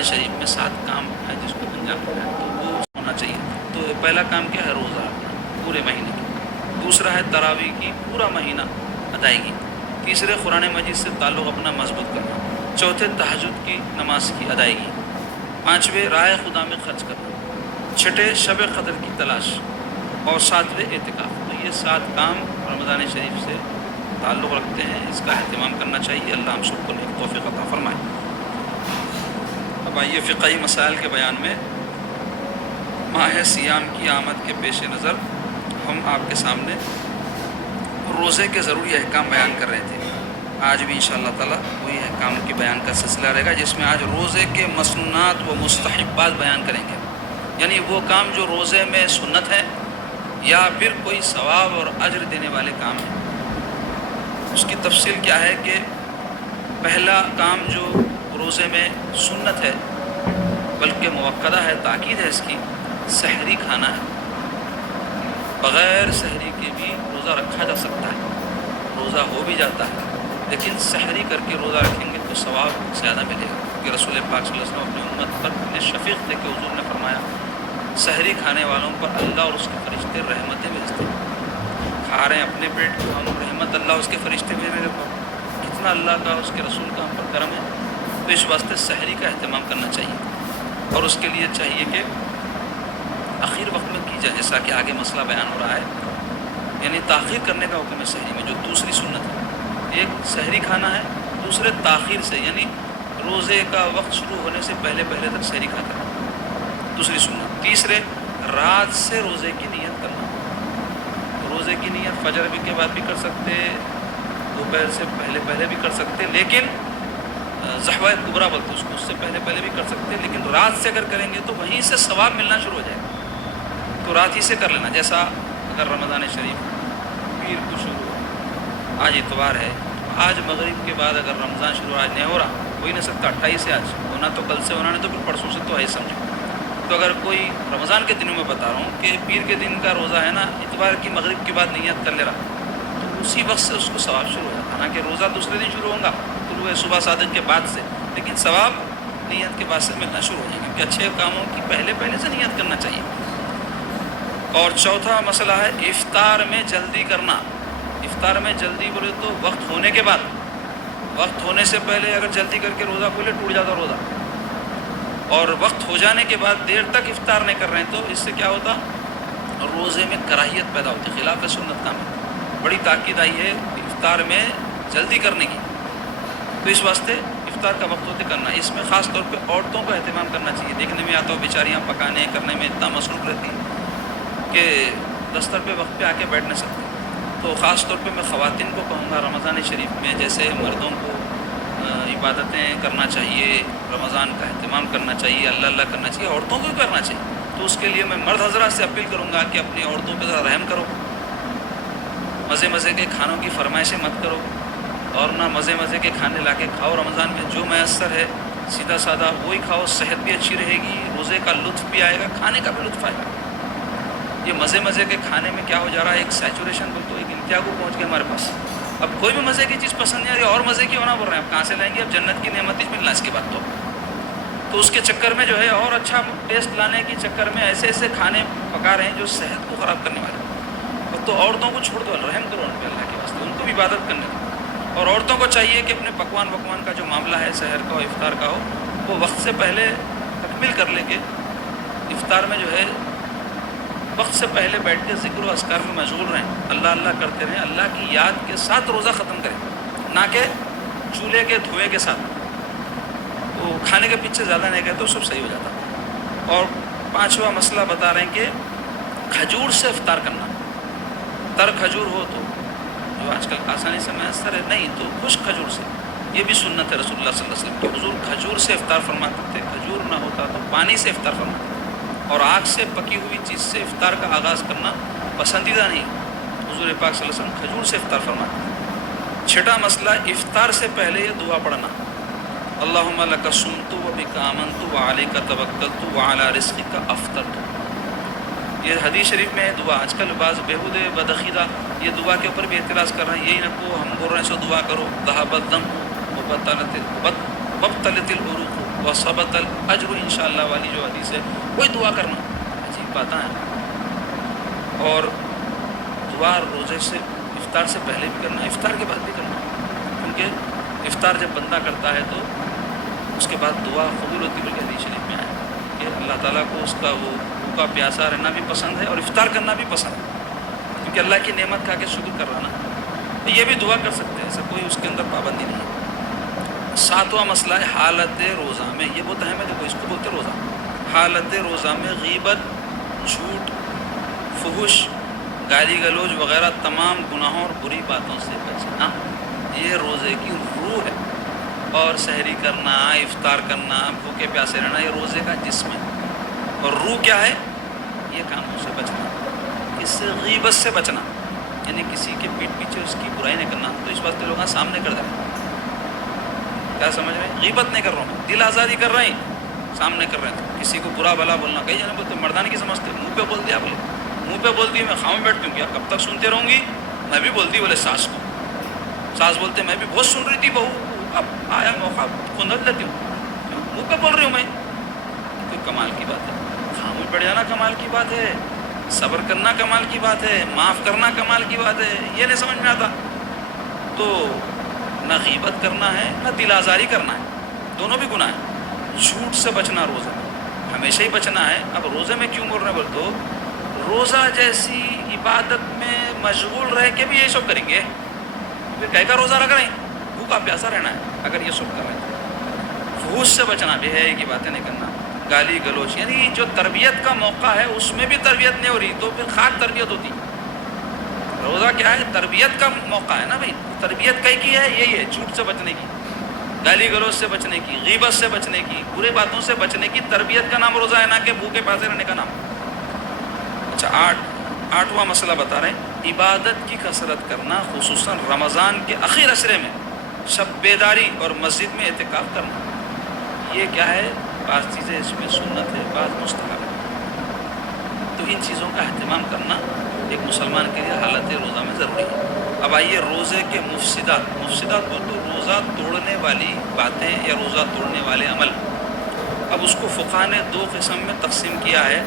رمضان شریف میں 7 کام ہیں جس کو انجام دینا ہے، تو وہ ہونا چاہیے۔ تو پہلا کام کیا ہے؟ روزہ رکھنا پورے مہینے کی۔ دوسرا ہے تراویح کی پورا مہینہ ادائیگی۔ تیسرے قرآن مجید سے تعلق اپنا مضبوط کرنا۔ چوتھے تہجد کی نماز کی ادائیگی۔ پانچویں رائے خدا میں خرچ کرنا۔ چھٹے شب قدر کی تلاش، اور ساتویں اعتکاف۔ تو یہ 7 کام رمضان شریف سے تعلق رکھتے ہیں، اس کا اہتمام کرنا چاہیے۔ اللہ ہم سب کو نیک توفیق عطا فرمائے۔ اب آئیے فقہی مسائل کے بیان میں۔ ماہ صیام کی آمد کے پیش نظر ہم آپ کے سامنے روزے کے ضروری احکام بیان کر رہے تھے۔ آج بھی انشاءاللہ تعالیٰ وہی احکام کی بیان کا سلسلہ رہے گا، جس میں آج روزے کے مسنونات و مستحبات بیان کریں گے، یعنی وہ کام جو روزے میں سنت ہے یا پھر کوئی ثواب اور اجر دینے والے کام ہیں۔ اس کی تفصیل کیا ہے کہ پہلا کام جو روزے میں سنت ہے بلکہ موقدہ ہے، تاکید ہے اس کی، سحری کھانا ہے۔ بغیر سحری کے بھی روزہ رکھا جا سکتا ہے، روزہ ہو بھی جاتا ہے، لیکن سحری کر کے روزہ رکھیں گے تو ثواب زیادہ ملے گا، کہ رسول پاک صلی اللہ علیہ وسلم اپنی امت پر اتنے شفیق تھے کہ حضور نے فرمایا سحری کھانے والوں پر اللہ اور اس کے فرشتے رحمتیں بھیجتے ہیں۔ کھا رہے ہیں اپنے پیٹ کو ہم، رحمت اللہ اس کے فرشتے بھیج رہے ہیں، کتنا اللہ کا اس کے رسول کا ہم پر کرم ہے۔ تو اس واسطے سحری کا اہتمام کرنا چاہیے، اور اس کے لیے چاہیے کہ آخر وقت میں کی جائے، جیسا کہ آگے مسئلہ بیان ہو رہا ہے، یعنی تاخیر کرنے کا حکم ہے سحری میں، جو دوسری سنت ہے۔ ایک سحری کھانا ہے، دوسرے تاخیر سے، یعنی روزے کا وقت شروع ہونے سے پہلے تک سحری کھاتا ہے، دوسری سنت۔ تیسرے رات سے روزے کی نیت کرنا، روزے کی نیت فجر کے بعد بھی کر سکتے، دوپہر سے پہلے بھی کر سکتے، لیکن ضحوہ کبریٰ بولتے اس کو، اس سے پہلے بھی کر سکتے، لیکن رات سے اگر کریں گے تو وہیں سے ثواب ملنا شروع ہو جائے گا، تو رات ہی سے کر لینا۔ جیسا اگر رمضان شریف پیر کو شروع ہو، آج اتوار ہے، آج مغرب کے بعد اگر رمضان شروع آج نہیں ہو رہا، ہو ہی نہیں سکتا، 28 سے آج ہونا، تو کل سے ہونا، نہیں تو پھر پرسوں سے تو ہے سمجھو۔ تو اگر کوئی رمضان کے دنوں میں بتا رہا ہوں کہ پیر کے دن کا روزہ ہے نا، اتوار کی مغرب کے بعد نیت کر لے رہا، تو اسی وقت سے اس کو ثواب شروع ہو جاتا ہے، حالانکہ روزہ دوسرے دن شروع ہوگا، طلوع صبح صادق کے بعد سے، لیکن ثواب نیت کے بعد سے ملنا شروع ہو جائے گا، کہ اچھے کاموں کی پہلے سے نیت کرنا چاہیے۔ اور چوتھا مسئلہ ہے افطار میں جلدی کرنا۔ افطار میں جلدی بولے تو وقت ہونے کے بعد، وقت ہونے سے پہلے اگر جلدی کر کے روزہ کھولے ٹوٹ جاتا روزہ، اور وقت ہو جانے کے بعد دیر تک افطار نہیں کر رہے ہیں تو اس سے کیا ہوتا؟ روزے میں کراہیت پیدا ہوتی، خلاف سنت کا میں بڑی تاکید آئی ہے افطار میں جلدی کرنے کی، تو اس واسطے افطار کا وقت ہوتے کرنا۔ اس میں خاص طور پہ عورتوں کا اہتمام کرنا چاہیے۔ دیکھنے میں آتا ہو بیچاریاں پکانے کرنے میں اتنا مصروف رہتی ہیں کہ دستر پہ وقت پہ آ کے بیٹھ نہیں سکتے، تو خاص طور پہ میں خواتین کو کہوں گا رمضان شریف میں جیسے مردوں کو عبادتیں کرنا چاہیے، رمضان کا اہتمام کرنا چاہیے، اللہ کرنا چاہیے، عورتوں کو بھی کرنا چاہیے۔ تو اس کے لیے میں مرد حضرات سے اپیل کروں گا کہ اپنی عورتوں پہ ذرا رحم کرو، مزے کے کھانوں کی فرمائشیں مت کرو، اور نہ مزے کے کھانے لا کے کھاؤ۔ رمضان میں جو میسر ہے سیدھا سادہ وہی کھاؤ، صحت بھی اچھی رہے گی، روزے کا لطف بھی آئے گا، کھانے کا بھی لطف آئے گا۔ یہ مزے کے کھانے میں کیا ہو جا رہا ہے، ایک سیچوریشن بول تو ایک انتہا کو پہنچ گیا ہمارے پاس، اب کوئی بھی مزے کی چیز پسند نہیں آ رہی، اور مزے کی ہونا بول رہے ہیں، اب کہاں سے لائیں گے؟ اب جنت کی نعمت ہی ملنا اس کے بعد تو اس کے چکر میں جو ہے اور اچھا ٹیسٹ لانے کے چکر میں ایسے کھانے پکا رہے ہیں جو صحت کو خراب کرنے والے ہیں۔ تو عورتوں کو چھوڑ دو، رحم کرو ان پہ اللہ کے واسطے، ان کو بھی عبادت کرنے دو، اور عورتوں کو چاہیے کہ اپنے پکوان کا جو معاملہ ہے سحر کا ہو افطار کا ہو، وہ وقت سے پہلے تکمیل کر لے کے افطار میں جو ہے وقت سے پہلے بیٹھ کے ذکر و اذکار میں مشغول رہیں، اللہ کرتے رہیں، اللہ کی یاد کے ساتھ روزہ ختم کریں، نہ کہ چولہے کے دھوئے کے ساتھ۔ تو کھانے کے پیچھے زیادہ نہیں گئے تو سب صحیح ہو جاتا۔ اور پانچواں مسئلہ بتا رہے ہیں کہ کھجور سے افطار کرنا، تر کھجور ہو تو جو آج کل آسانی سے میسر ہے، نہیں تو خشک کھجور سے، یہ بھی سنت ہے رسول اللہ صلی اللہ علیہ وسلم کہ حضور کھجور سے افطار فرماتے تھے، کھجور نہ ہوتا تو پانی سے افطار فرماتے تھے، اور آگ سے پکی ہوئی چیز سے افطار کا آغاز کرنا پسندیدہ نہیں، حضور پاک صلی اللہ علیہ وسلم کھجور سے افطار فرماتے تھے۔ چھٹا مسئلہ افطار سے پہلے یہ دعا پڑھنا، اللہم لک صمت و بک آمنت و علیک توکلت و علی رزقک افطرت۔ یہ حدیث شریف میں دعا، آج کل بعض بےہودے بدعقیدہ یہ دعا کے اوپر بھی اعتراض کر رہے ہیں، یہی نہ کو ہم بول رہے ہیں سو دعا کرو، ذہب الدم وبطلت العروق، وثبت الاجر انشاءاللہ والی جو حدیث ہے وہی دعا کرنا. عجیب باتیں ہیں. اور دعا روزے سے افطار سے پہلے بھی کرنا، افطار کے بعد بھی کرنا، کیونکہ افطار جب بندہ کرتا ہے تو اس کے بعد دعا قبول ہوتی، بلکہ حدیث شریف میں آیا کہ اللہ تعالیٰ کو اس کا وہ بھوکا پیاسا رہنا بھی پسند ہے اور افطار کرنا بھی پسند ہے، کیونکہ اللہ کی نعمت کھا کے شکر کر رہا نا. تو یہ بھی دعا کر سکتے ہیں، ایسا کوئی اس کے اندر پابندی نہیں ہے. 7واں مسئلہ ہے حالت روزہ میں. یہ وہ تہمت ہے، اس کو بولتے روزہ. حالت روزہ میں غیبت، جھوٹ، فحش، گالی گلوچ وغیرہ تمام گناہوں اور بری باتوں سے بچنا یہ روزے کی روح ہے. اور سحری کرنا، افطار کرنا، بھوکے پیاسے رہنا یہ روزے کا جسم ہے. اور روح کیا ہے؟ یہ کاموں سے بچنا. اس سے غیبت سے بچنا، یعنی کسی کے پیٹھ پیچھے اس کی برائی نہیں کرنا. تو اس واسطے لوگ سامنے کر دیں. کیا سمجھ رہے ہیں؟ غیبت نہیں کر رہا ہوں، دل آزادی کر رہے ہیں، سامنے کر رہے ہیں. کسی کو برا بلا بولنا، کئی جانے بولتے مردانہ کی سمجھتے، منہ پہ بول دیا. بولے منہ پہ بولتی میں خاموش بیٹھتی ہوں، کیا کب تک سنتے رہوں گی؟ میں بھی بولتی بولے ساس کو. ساس بولتے میں بھی بہت سن رہی تھی، بہو اب آیا موقع کھندل لیتی ہوں، منہ پہ بول رہی ہوں میں. کوئی کمال کی بات ہے. خاموش بیٹھ جانا کمال کی بات ہے، صبر کرنا کمال کی بات ہے، معاف کرنا کمال کی بات ہے. یہ نہیں سمجھ میں آتا. تو نہ غیبت کرنا ہے نہ دل آزاری کرنا ہے، دونوں بھی گناہ ہیں. جھوٹ سے بچنا روزہ میں ہمیشہ ہی بچنا ہے. اب روزے میں کیوں بول رہے ہیں بول تو روزہ جیسی عبادت میں مشغول رہ کے بھی یہ سب کریں گے، پھر کہے کا روزہ رکھ رہے ہیں؟ بھوکا پیاسا رہنا ہے اگر یہ سب کر رہے ہیں. فحش سے بچنا بھی ہے کہ باتیں نہیں کرنا، گالی گلوچ، یعنی جو تربیت کا موقع ہے اس میں بھی تربیت نہیں ہو رہی تو پھر خاک تربیت ہوتی. روزہ کیا ہے؟ تربیت کا موقع ہے نا بھائی. تربیت کئی کی ہے؟ یہی ہے جھوٹ سے بچنے کی، گالی گلوچ سے بچنے کی، غیبت سے بچنے کی، برے باتوں سے بچنے کی. تربیت کا نام روزہ ہے، نہ کہ بھوکے پیاسے رہنے کا نام. اچھا 8واں مسئلہ بتا رہے ہیں، عبادت کی کثرت کرنا، خصوصاً رمضان کے اخیر عشرے میں شب بیداری اور مسجد میں اعتکاف کرنا. یہ کیا ہے؟ بعض چیزیں اس میں سنت ہے، بعض مستحب ہے. تو ان چیزوں کا اہتمام کرنا ایک مسلمان کے لیے حالت روزہ میں ضروری ہے. اب آئیے روزے کے مفسدات بول تو روزہ توڑنے والی باتیں یا روزہ توڑنے والے عمل. اب اس کو فقہا نے 2 قسم میں تقسیم کیا ہے.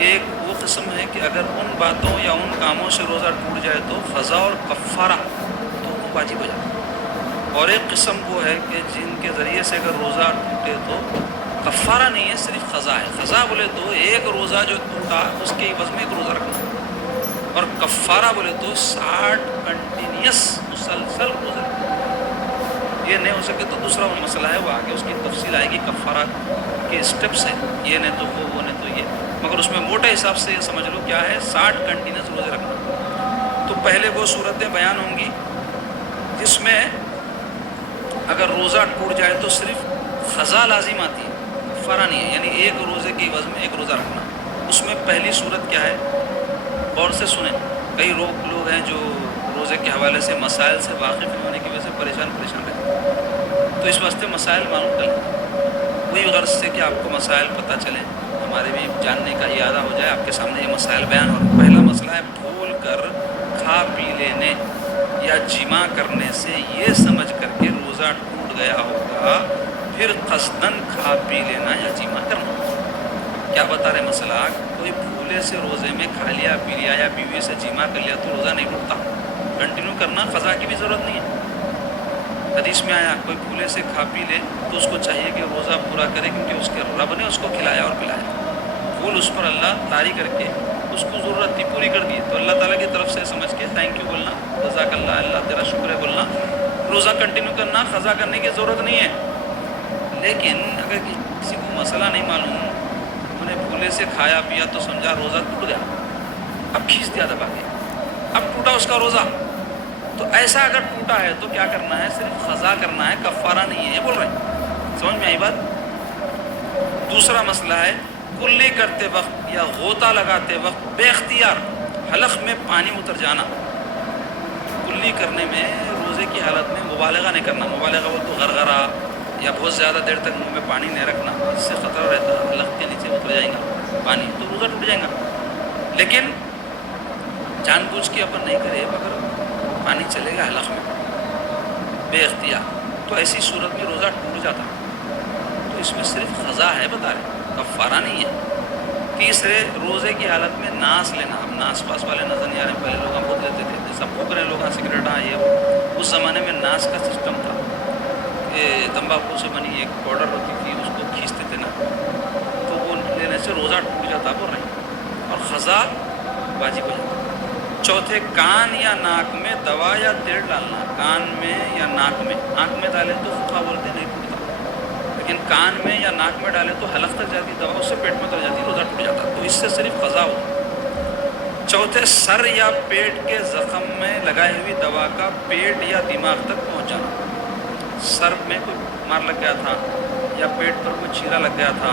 ایک وہ قسم ہے کہ اگر ان باتوں یا ان کاموں سے روزہ ٹوٹ جائے تو قضا اور کفارہ دونوں واجب ہو جاتا ہے. اور ایک قسم وہ ہے کہ جن کے ذریعے سے اگر روزہ ٹوٹے تو کفارہ نہیں ہے، صرف قضا ہے. قضا بولے تو ایک روزہ جو ٹوٹا اس کے عوض میں ایک روزہ رکھنا، اور کفارہ بولے تو 60 کنٹینیوس مسلسل روزہ رکھنا. یہ نہیں ہو سکے تو دوسرا وہ مسئلہ ہے، وہ آگے اس کی تفصیل آئے گی. کفارہ کے اسٹیپس ہیں، یہ نہیں تو وہ نہیں تو یہ، مگر اس میں موٹے حساب سے یہ سمجھ لو کیا ہے، 60 کنٹینیوس روزے رکھنا. تو پہلے وہ صورتیں بیان ہوں گی جس میں اگر روزہ ٹوٹ جائے تو صرف قضا لازم آتی ہے، کفارہ نہیں ہے. یعنی ایک روزے کے عوض میں ایک روزہ رکھنا. اس میں پہلی صورت کیا ہے؟ غور سے سنیں. کئی لوگ ہیں جو روزے کے حوالے سے مسائل سے واقف نہ ہونے کی وجہ سے پریشان رہتے ہیں. تو اس واسطے مسائل معلوم کر لیں، وہی غرض سے کہ آپ کو مسائل پتہ چلیں، ہمارے بھی جاننے کا ارادہ ہو جائے. آپ کے سامنے یہ مسائل بیان ہو رہے. پہلا مسئلہ ہے بھول کر کھا پی لینے یا جمع کرنے سے یہ سمجھ کر کے روزہ ٹوٹ گیا ہوگا پھر قصدن کھا پی لینا یا جمع کرنا. کیا بتا رہے مسئلہ؟ کوئی بھولے سے روزے میں کھا لیا پی لیا یا بیوی سے جمع کر لیا تو روزہ نہیں ٹوٹتا، کنٹینیو کرنا، قضا کی بھی ضرورت نہیں ہے. حدیث میں آیا کوئی بھولے سے کھا پی لے تو اس کو چاہیے کہ روزہ پورا کرے، کیونکہ اس کے رب نے اس کو کھلایا اور پلایا. بھول اس پر اللہ طاری کر کے اس کو ضرورت تھی پوری کر دی، تو اللہ تعالیٰ کی طرف سے سمجھ کے تھینک یو بولنا، جزاک اللہ، اللہ تیرا شکر ہے بولنا. روزہ کنٹینیو کرنا، قضا کرنے کی ضرورت نہیں ہے. لیکن اگر کسی کو مسئلہ نہیں معلوم، انہیں بھولے سے کھایا پیا تو سمجھا روزہ ٹوٹ گیا، اب کھینچ دیا دبا کے، اب ٹوٹا اس کا روزہ. تو ایسا اگر ٹوٹا ہے تو کیا کرنا ہے؟ صرف قضا کرنا ہے، کفارہ نہیں ہے. یہ بول رہے ہیں، سمجھ میں آئی بات؟ دوسرا مسئلہ ہے کلی کرتے وقت یا غوطہ لگاتے وقت بے اختیار حلق میں پانی اتر جانا. کلی کرنے میں روزے کی حالت میں مبالغہ نہیں کرنا. مبالغہ وہ تو غرغرہ یا بہت زیادہ دیر تک منہ میں پانی نہیں رکھنا، اس سے خطرہ رہتا ہے حلق کے نیچے اتر جائے گا پانی تو روزہ ٹوٹ جائے گا. لیکن جان بوجھ کے اپن نہیں کرے مگر پانی چلے گا حلق میں بے اختیار، تو ایسی صورت میں روزہ ٹوٹ جاتا. تو اس میں صرف قضا ہے بتا رہے، کفارہ نہیں ہے۔ تیسرے، روزے کی حالت میں ناس لینا۔ اب ناس پاس والے نظر نہیں آ رہے، پہلے لوگ بہت لیتے تھے، جیسا پھونک رہے لوگ سگریٹ یہ وہ۔ اس زمانے میں ناس کا سسٹم تھا کہ تمباکو سے بنی ایک پاؤڈر ہوتی تھی، اس کو کھینچتے تھے نا، تو وہ لینے سے روزہ ٹوٹ جاتا بول رہے ہیں، اور قضا واجب ہو جاتا۔ چوتھے، کان یا ناک میں دوا یا تیل ڈالنا۔ کان میں یا ناک میں، آنکھ میں ڈالے تو فقہ بولتے نہیں ٹوٹتا، لیکن کان میں یا ناک میں ڈالے تو حلق تک جاتی دوا، اس سے پیٹ میں اتر جاتی، روزہ ٹوٹ جاتا، تو اس سے صرف قضا ہو۔ چوتھے، سر یا پیٹ کے زخم میں لگائی ہوئی دوا کا پیٹ یا دماغ تک پہنچ جانا۔ سر میں کوئی مار لگ گیا تھا یا پیٹ پر کوئی چیرا لگ گیا تھا،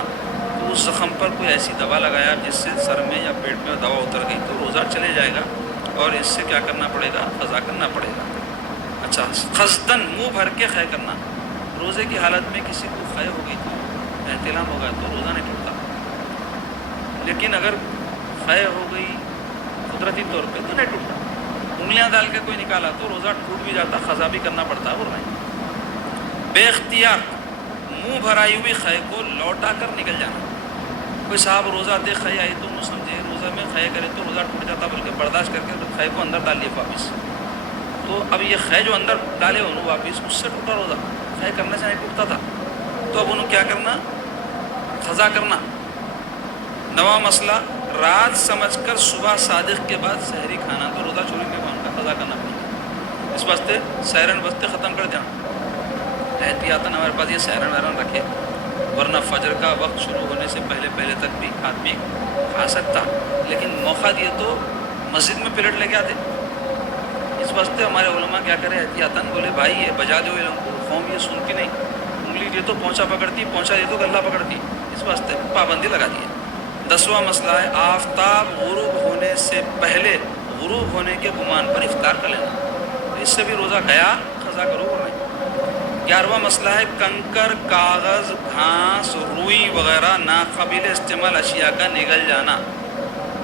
تو اس زخم پر کوئی ایسی دوا لگایا جس سے سر میں یا پیٹ میں دوا اتر گئی، تو روزہ چلے جائے گا، اور اس سے کیا کرنا پڑے گا؟ قضا کرنا پڑے گا۔ اچھا، قصدن منہ بھر کے خے کرنا۔ روزے کی حالت میں کسی کو خے ہو گئی تو احتلام ہوگا تو روزہ نہیں ٹوٹتا، لیکن اگر خے ہو گئی قدرتی طور پہ تو نہیں ٹوٹتا۔ انگلیاں ڈال کے کوئی نکالا تو روزہ ٹوٹ بھی جاتا، قضا بھی کرنا پڑتا ہے، نہیں۔ بے اختیار منہ بھرائی ہوئی خے کو لوٹا کر نکل جانا۔ کوئی صاحب روزہ دے خے آئی تو وہ سمجھے روزہ میں خے کرے تو روزہ ٹوٹ جاتا، بلکہ برداشت کر کے خے کو اندر ڈال لیے واپس، تو اب یہ خے جو اندر ڈالے انہوں واپس، اس سے ٹوٹا روزہ، خے کرنے سے نہیں ٹوٹتا تھا، تو اب انہوں کیا کرنا؟ قضا کرنا۔ نواں مسئلہ، رات سمجھ کر صبح صادق کے بعد سحری کھانا، تو روزہ چھوڑیں گے کون کا؟ قضا کرنا پڑے گا۔ اس واسطے سحرن واسطے ختم کر دینا، احتیاطاً ہمارے پاس یہ سحرن وحرن رکھے، ورنہ فجر کا وقت شروع ہونے سے پہلے تک بھی آدمی کھا سکتا، لیکن موقع دیے تو مسجد میں پلیٹ لے کے آتے۔ اس واسطے ہمارے علماء کیا کرے؟ احتیاطاً بولے بھائی یہ بجا دو، ان کو قوم یہ سنتی نہیں، انگلی دے تو پونچھا پکڑتی، پونچھا دے تو گلا پکڑتی، اس واسطے پابندی لگا دی ہے۔ 10واں مسئلہ ہے، آفتاب غروب ہونے سے پہلے غروب ہونے کے گمان پر افطار کر لینا، اس سے بھی روزہ گیا، قضا کرو بول رہے ہیں۔ 11واں مسئلہ ہے، کنکر، کاغذ، گھاس، روئی وغیرہ ناقابل استعمال اشیاء کا نگل جانا۔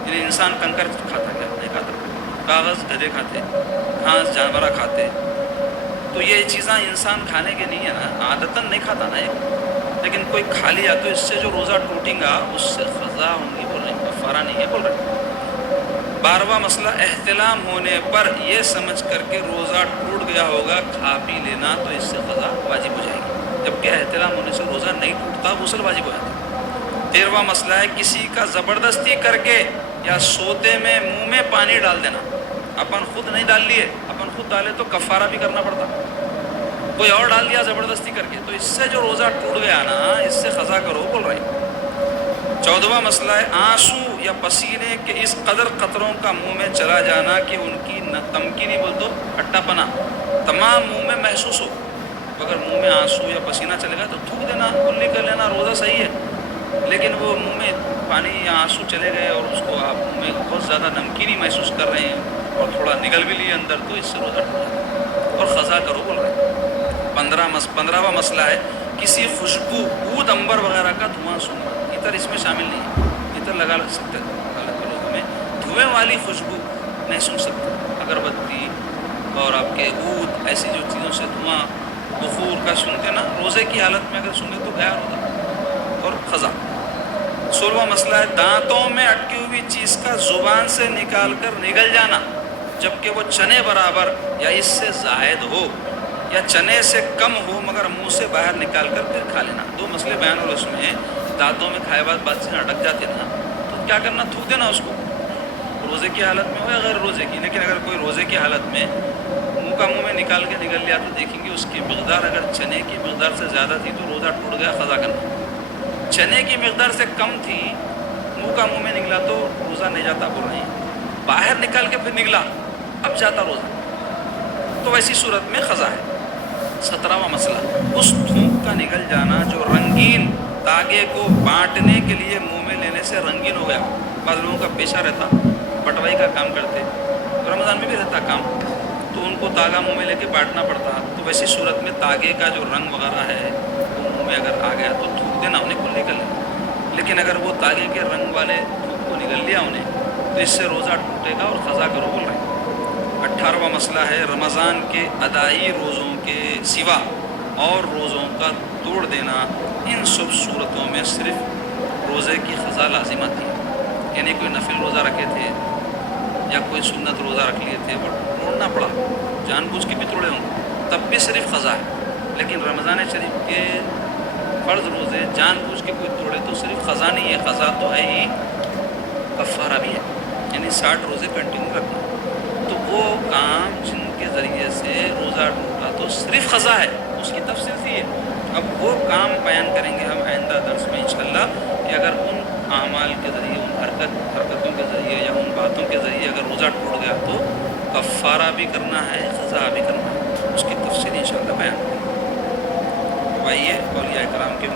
یعنی انسان کنکر کھاتا کیا؟ نہیں کھاتا، کاغذ گدھے کھاتے، گھاس جانورہ کھاتے، تو یہ چیزاں انسان کھانے کے نہیں ہے نا، عادتاً نہیں کھاتا نا یہ، لیکن کوئی کھا لیا تو اس سے جو روزہ ٹوٹیں گا اس سے قضا ہوں گی بول رہے ہیں، کفارہ نہیں ہے بول رہے ہیں۔ 12واں مسئلہ، احتلام ہونے پر یہ سمجھ کر کے روزہ ٹوٹ گیا ہوگا کھا پی لینا، تو اس سے قضا واجب ہو جائے گی، جبکہ احتلام ہونے سے روزہ نہیں ٹوٹتا، غسل واجب ہو جاتا ہے۔ 13واں مسئلہ ہے، کسی کا زبردستی کر کے یا سوتے میں منہ میں پانی ڈال دینا۔ اپن خود نہیں ڈال لیے، اپن خود ڈالے تو کفارہ بھی کرنا پڑتا، کوئی اور ڈال دیا زبردستی کر کے، تو اس سے جو روزہ ٹوٹ گیا نا، اس سے قضا کرو بول رہے ہیں۔ 14واں مسئلہ ہے، آنسو یا پسینے کے اس قدر قطروں کا منہ میں چلا جانا کہ ان کی تمکی نہیں بول دو ہٹا پنا تمام منہ میں محسوس ہو۔ اگر منہ میں آنسو یا پسینہ چلے گا تو تھوک دینا، کلی کر لینا، روزہ صحیح ہے، لیکن وہ منہ میں پانی یا آنسو چلے گئے اور اس کو آپ منہ میں بہت زیادہ نمکینی محسوس کر رہے ہیں اور تھوڑا نگل بھی لیے اندر، تو اس سے روزہ ٹوٹ جاتا ہے اور قضا کرو بول رہے ہیں۔ 15واں مسئلہ ہے، کسی خوشبو، عود، عنبر وغیرہ کا دھواں سونگنا۔ عطر اس میں شامل نہیں ہے، عطر لگا سکتے حالانکہ لوگوں میں دھوئیں والی خوشبو نہیں سن سکتے، اگربتی اور آپ کے عود ایسی جو چیزوں سے دھواں بخور کا سنتے نا، روزے کی حالت میں اگر سنگے تو غیر ہوتا اور قضا۔ 16واں مسئلہ ہے، دانتوں میں اٹکی ہوئی چیز کا زبان سے نکال کر نگل جانا، جبکہ وہ چنے برابر یا اس سے زائد ہو، یا چنے سے کم ہو مگر منہ سے باہر نکال کر پھر کھا لینا۔ 2 مسئلے بیان ہو اس میں، دانتوں میں کھائے بعد بات سے اٹک جاتے نا، تو کیا کرنا؟ تھوک دینا اس کو، روزے کی حالت میں ہو یا غیر روزے کی، لیکن اگر کوئی روزے کی حالت میں منہ میں نکال کے نگل لیا تو دیکھیں گے اس کی مقدار اگر چنے کی مقدار سے زیادہ تھی تو روزہ ٹوٹ گیا، قضا کرنا۔ چنے کی مقدار سے کم تھی، منہ میں نکلا تو روزہ نہیں جاتا بول رہے ہیں، باہر نکال کے پھر نگلا اب جاتا روزہ، تو ویسی صورت میں قضا ہے۔ 17واں مسئلہ، اس تھوک کا نگل جانا جو رنگین تاگے کو بانٹنے کے لیے منہ میں لینے سے رنگین ہو گیا۔ بعض لوگوں کا پیشہ رہتا، پٹوائی کا کام کرتے، رمضان میں بھی رہتا کام، تو ان کو تاگا منہ میں لے کے بانٹنا پڑتا، تو ویسی صورت میں تاگے کا جو رنگ وغیرہ ہے وہ منہ میں اگر آ گیا تو تھوک دینا، انہیں کل نکل لینا، لیکن اگر وہ تاگے کے رنگ والے تھوک کو نگل لیا انہیں تو اس سے روزہ ٹوٹے گا اور قضا کرو بول رہے ہیں۔ 18واں مسئلہ ہے، رمضان کے ادائی روزوں کے سوا اور روزوں کا توڑ دینا، ان سب صورتوں میں صرف روزے کی قضا لازم آتی ہے. یعنی کوئی نفل روزہ رکھے تھے یا کوئی سنت روزہ رکھ لیے تھے بٹ توڑنا پڑا، جان بوجھ کے بھی توڑے ہوں تب بھی صرف قضا ہے. لیکن رمضان شریف کے فرض روزے جان بوجھ کے کوئی توڑے تو صرف قضا نہیں ہے، قضا تو ہے ہی، کفارہ بھی ہے. یعنی 60 روزے کنٹینیو رکھنا. تو وہ کام جن کے ذریعے سے روزہ ٹوٹا تو صرف قضا ہے، اس کی تفصیل تھی ہے. اب وہ کام بیان کریں گے ہم آئندہ درس میں انشاءاللہ کہ اگر ان اعمال کے ذریعے، ان حرکتوں کے ذریعے یا ان باتوں کے ذریعے اگر روزہ ٹوٹ گیا تو کفارہ بھی کرنا ہے، قضا بھی کرنا ہے. اس کی تفصیل انشاءاللہ بیان کریں گے. آئیے اولیاء کرام کے